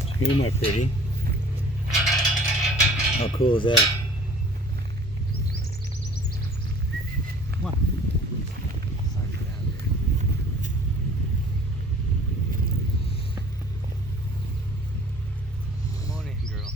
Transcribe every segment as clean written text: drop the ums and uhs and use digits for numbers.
Afternoon, my pretty. How cool is that? Come on. Come on in, girl.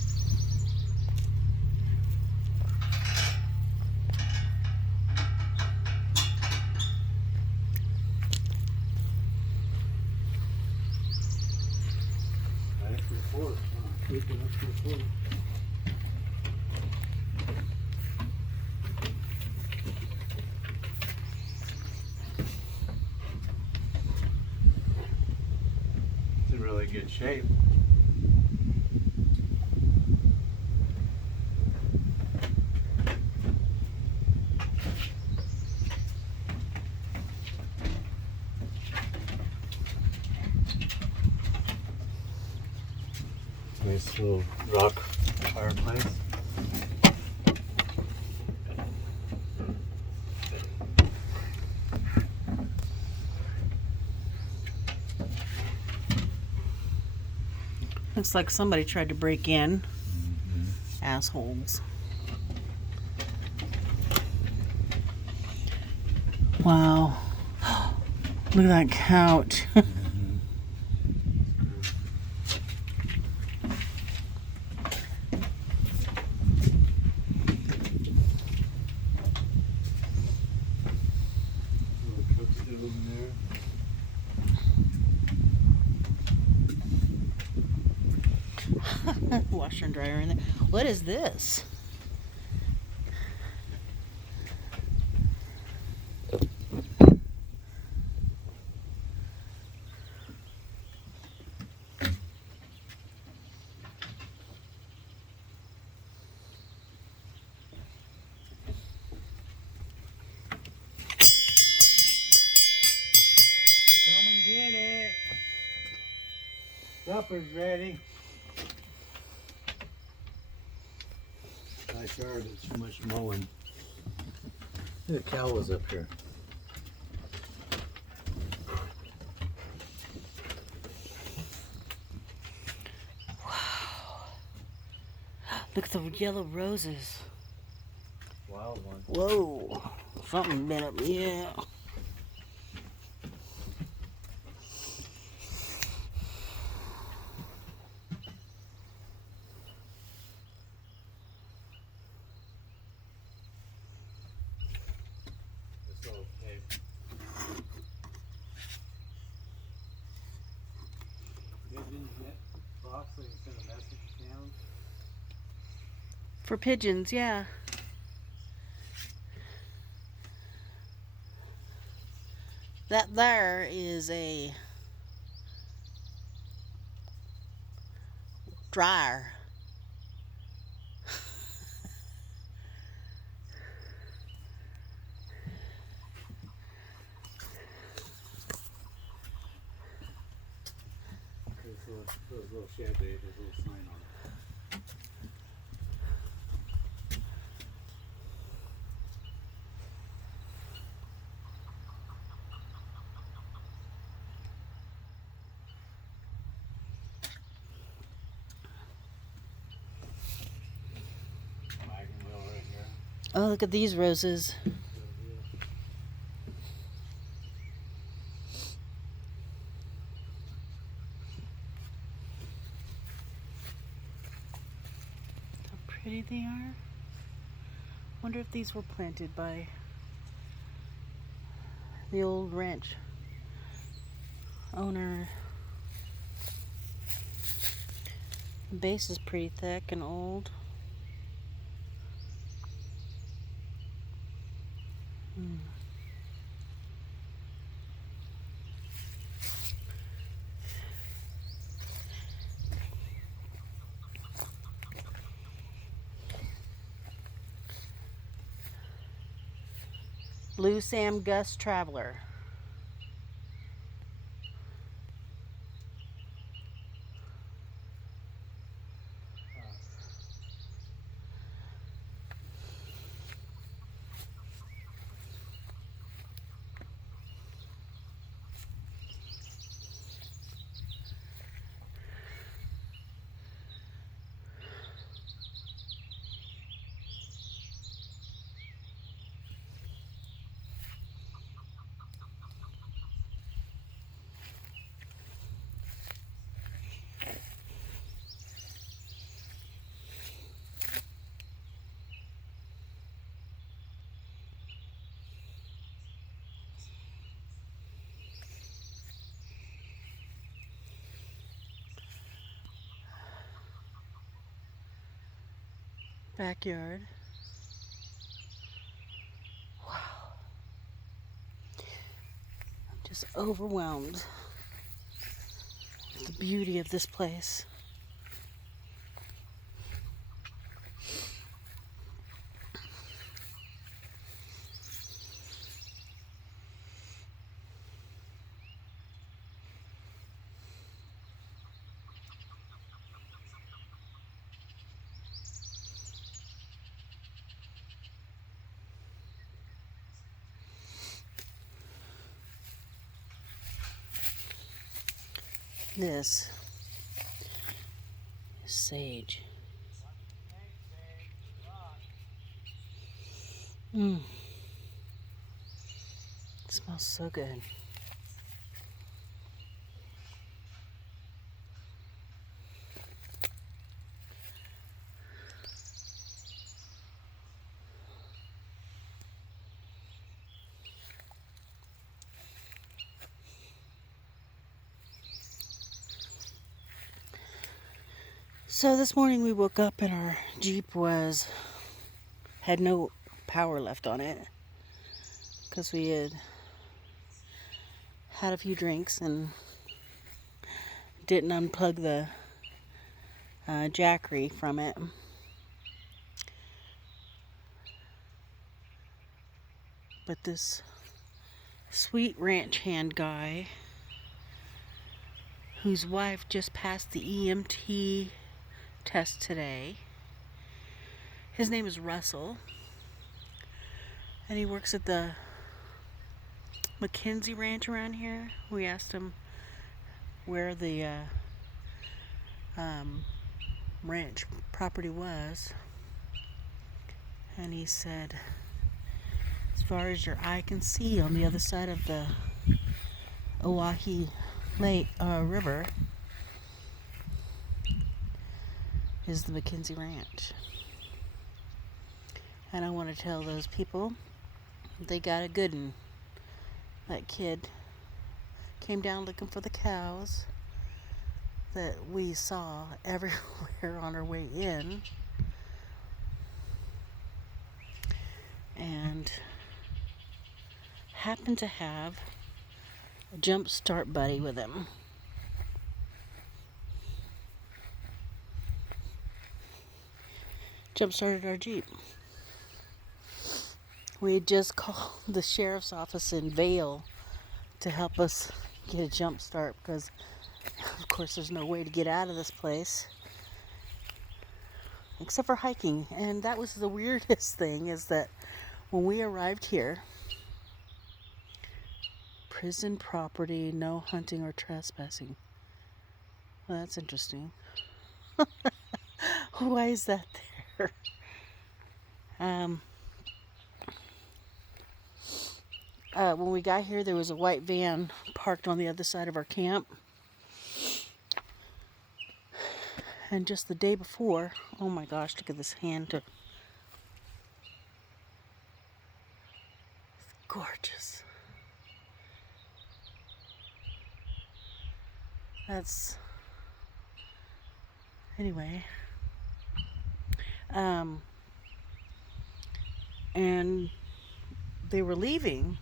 Right up to the porch. Creeping up to the porch. It's in really good shape. Nice little rock fireplace. Looks like somebody tried to break in. Assholes. Wow. Look at that couch. Washer and dryer in there. What is this? Come and get it. Supper's ready. Nice yard, it's too much mowing. The cow was up here. Look at the yellow roses. Wild one. Whoa. Something been up. Yeah. This little cave. Didn't get box so you can send a message down. For pigeons, yeah. That there is a dryer. There's a little shed there, there's a little sign on it. Wagon wheel right here. Oh, look at these roses. How pretty they are. Wonder if these were planted by the old ranch owner. The base is pretty thick and old. Blue Sam Gus Traveler. backyard. Wow. I'm just overwhelmed with the beauty of this place. This is sage. It smells so good. So this morning we woke up and our Jeep had no power left on it because we had a few drinks and didn't unplug the jackery from it. But this sweet ranch hand guy whose wife just passed the EMT test today, his name is Russell, and he works at the McKenzie Ranch around here. We asked him where the ranch property was, and he said, as far as your eye can see, on the other side of the Oahe Lake River is the McKenzie Ranch. And I want to tell those people they got a good one. That kid came down looking for the cows that we saw everywhere on our way in, and happened to have a jump start buddy with him. Jump started our Jeep. We had just called the sheriff's office in Vail to help us get a jump start because, of course, there's no way to get out of this place except for hiking. And that was the weirdest thing, is that when we arrived here, prison property, no hunting or trespassing. Well, that's interesting. Why is that there? When we got here, there was a white van parked on the other side of our camp. And just the day before, oh my gosh, look at this hand. It's gorgeous. Anyway. And they were leaving.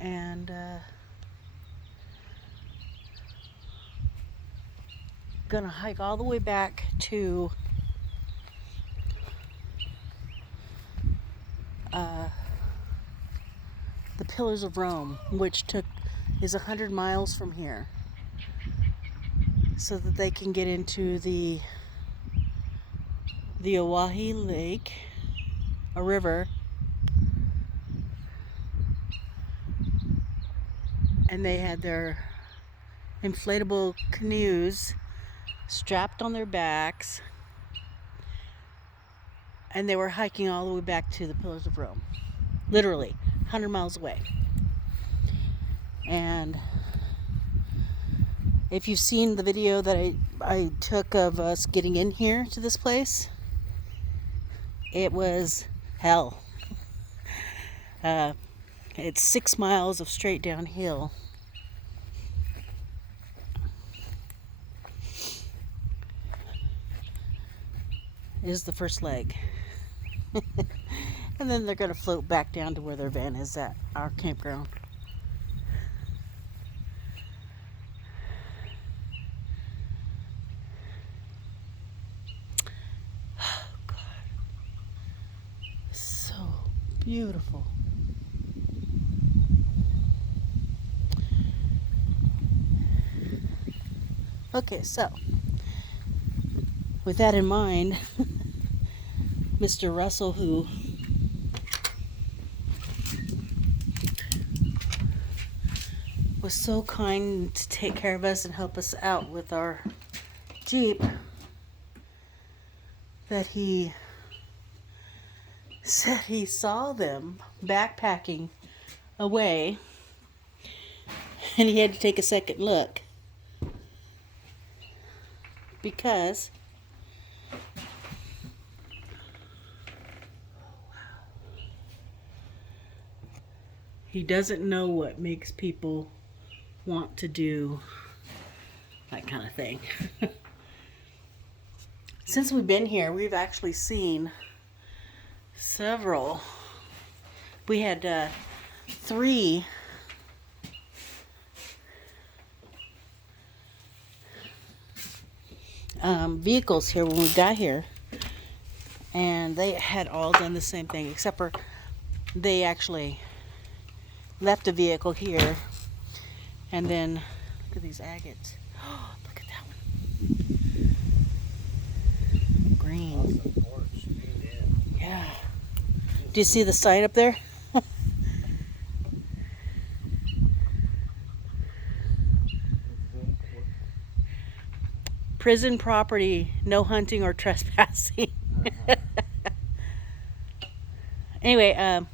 And gonna hike all the way back to the Pillars of Rome, which is 100 miles from here, so that they can get into the Oahe Lake, a river, and they had their inflatable canoes strapped on their backs, and they were hiking all the way back to the Pillars of Rome, literally 100 miles away. And if you've seen the video that I took of us getting in here to this place, it was hell. It's 6 miles of straight downhill. is the first leg. And then they're going to float back down to where their van is at our campground. Oh, God. So beautiful. Okay, so with that in mind, Mr. Russell, who was so kind to take care of us and help us out with our Jeep, that he said he saw them backpacking away and he had to take a second look because he doesn't know what makes people want to do that kind of thing. Since we've been here, we've actually seen several. We had 3 vehicles here when we got here, and they had all done the same thing, except for they actually left a vehicle here, and then look at these agates. Oh, look at that one. Green. Awesome porch. Yeah. Do you see the sign up there? Prison property, no hunting or trespassing. Anyway,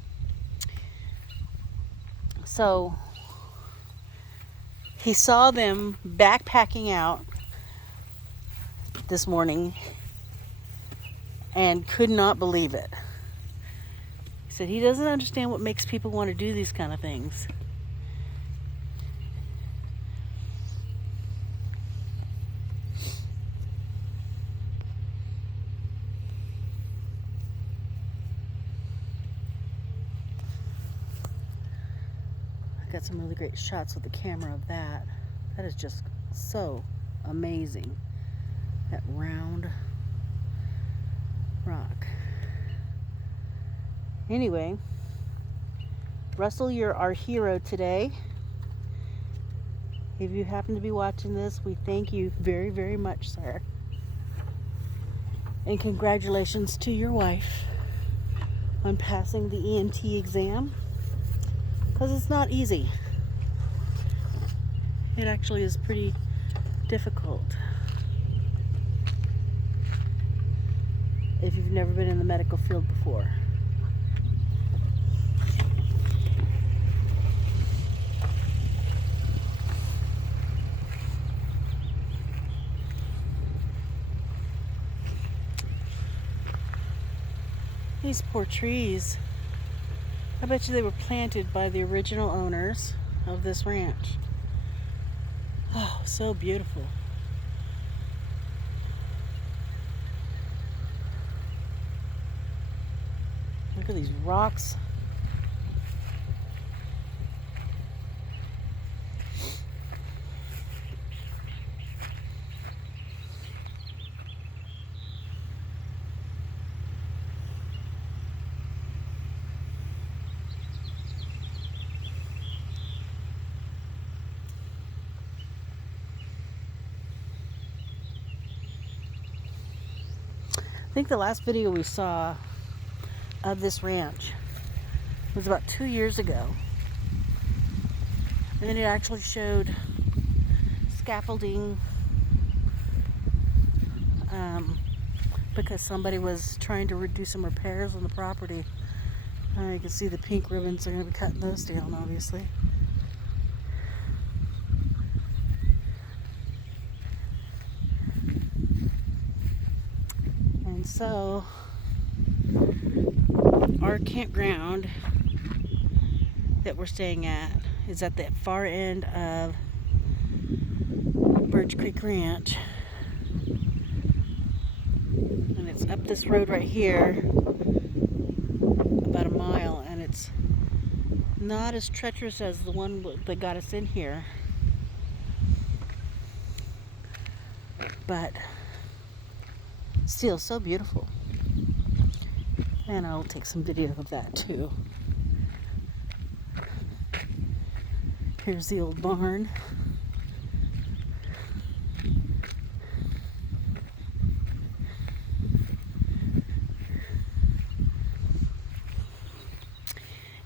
so he saw them backpacking out this morning and could not believe it. He said he doesn't understand what makes people want to do these kind of things. I got some really great shots with the camera of that. That is just so amazing. That round rock. Anyway, Russell, you're our hero today. If you happen to be watching this, we thank you very, very much, sir. And congratulations to your wife on passing the EMT exam, because it's not easy. It actually is pretty difficult if you've never been in the medical field before. These poor trees. I bet you they were planted by the original owners of this ranch. Oh, so beautiful. Look at these rocks. I think the last video we saw of this ranch was about 2 years ago, and it actually showed scaffolding because somebody was trying to do some repairs on the property. You can see the pink ribbons. They're going to be cutting those down, obviously. And so our campground that we're staying at is at the far end of Birch Creek Ranch, and It's up this road right here, about a mile, and it's not as treacherous as the one that got us in here, but still so beautiful. And I'll take some video of that too. Here's the old barn.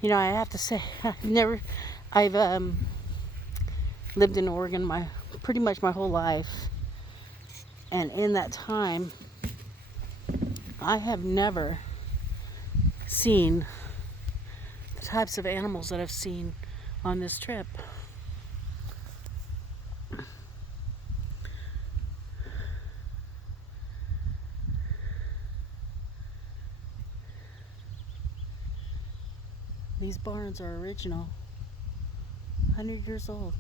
You know, I have to say, I've lived in Oregon pretty much my whole life, and in that time, I have never seen the types of animals that I've seen on this trip. These barns are original, 100 years old.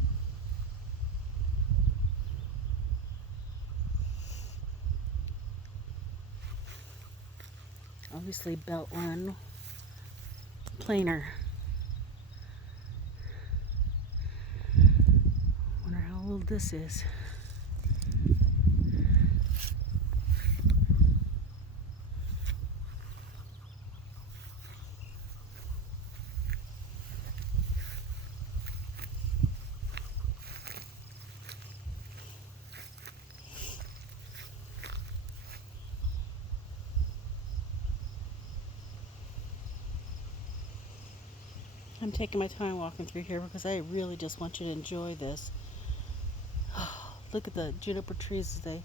Obviously belt one, planer. Wonder how old this is. I'm taking my time walking through here because I really just want you to enjoy this. Oh, look at the juniper trees. They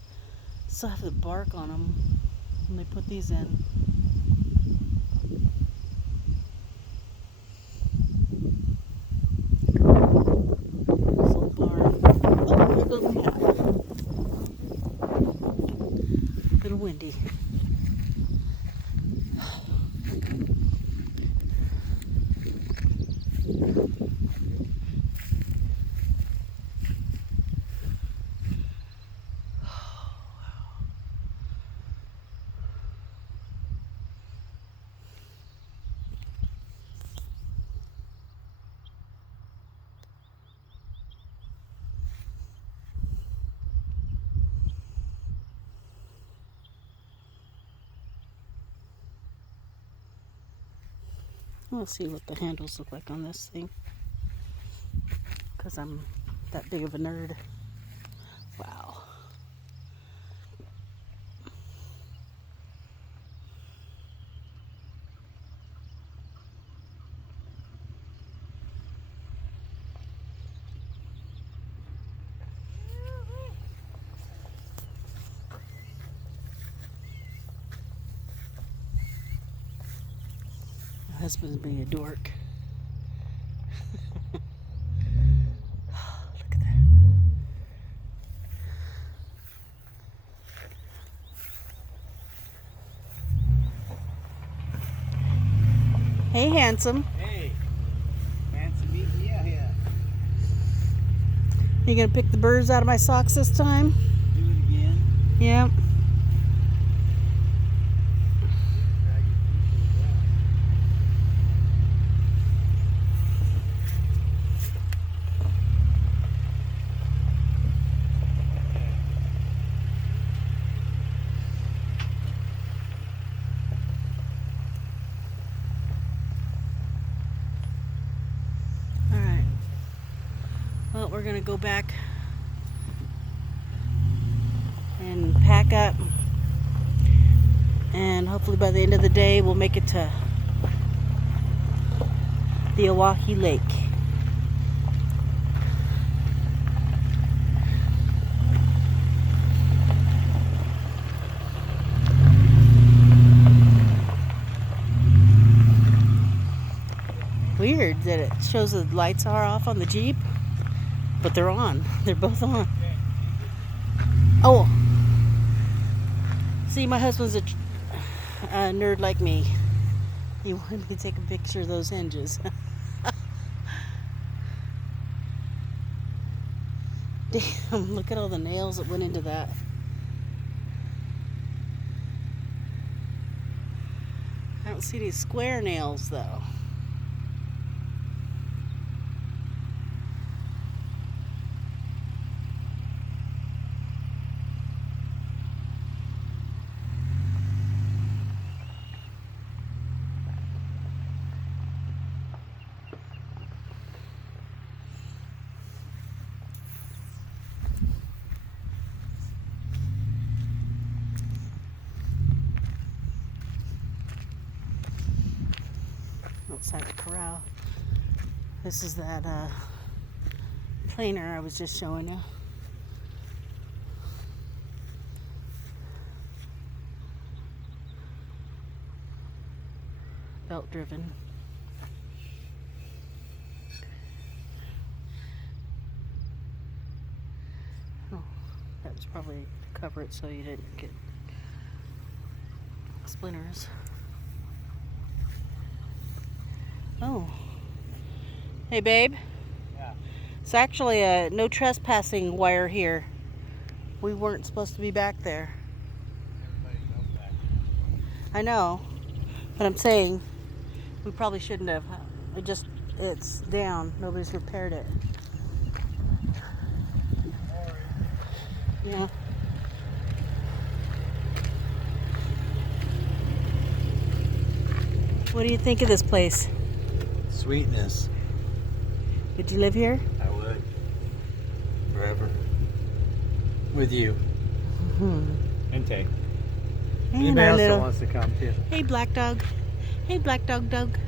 still have the bark on them when they put these in. This little barn. Oh, little cat. A little windy. We'll see what the handles look like on this thing, because I'm that big of a nerd. Wow. My husband's being a dork. Look at that. Hey, handsome. Hey, fancy meeting you here. You gonna pick the birds out of my socks this time? Do it again. Yep. Well, we're gonna go back and pack up, and hopefully by the end of the day we'll make it to the Oahe Lake. Weird that it shows the lights are off on the Jeep, but they're on. They're both on. Oh, see, my husband's a nerd like me. He wanted to take a picture of those hinges. Damn, look at all the nails that went into that. don't see any square nails though. Outside the corral. This is that planer I was just showing you. Belt driven. Oh, that was probably to cover it so you didn't get splinters. Oh. Hey, babe. Yeah. It's actually a no trespassing wire here. We weren't supposed to be back there. Everybody knows that. I know. But I'm saying we probably shouldn't have. It's down. Nobody's repaired it. Yeah. What do you think of this place? Sweetness. Would you live here? I would. Forever. With you. And Tay. And Anybody our else that little. wants to come too. Hey, black dog. Hey, black dog.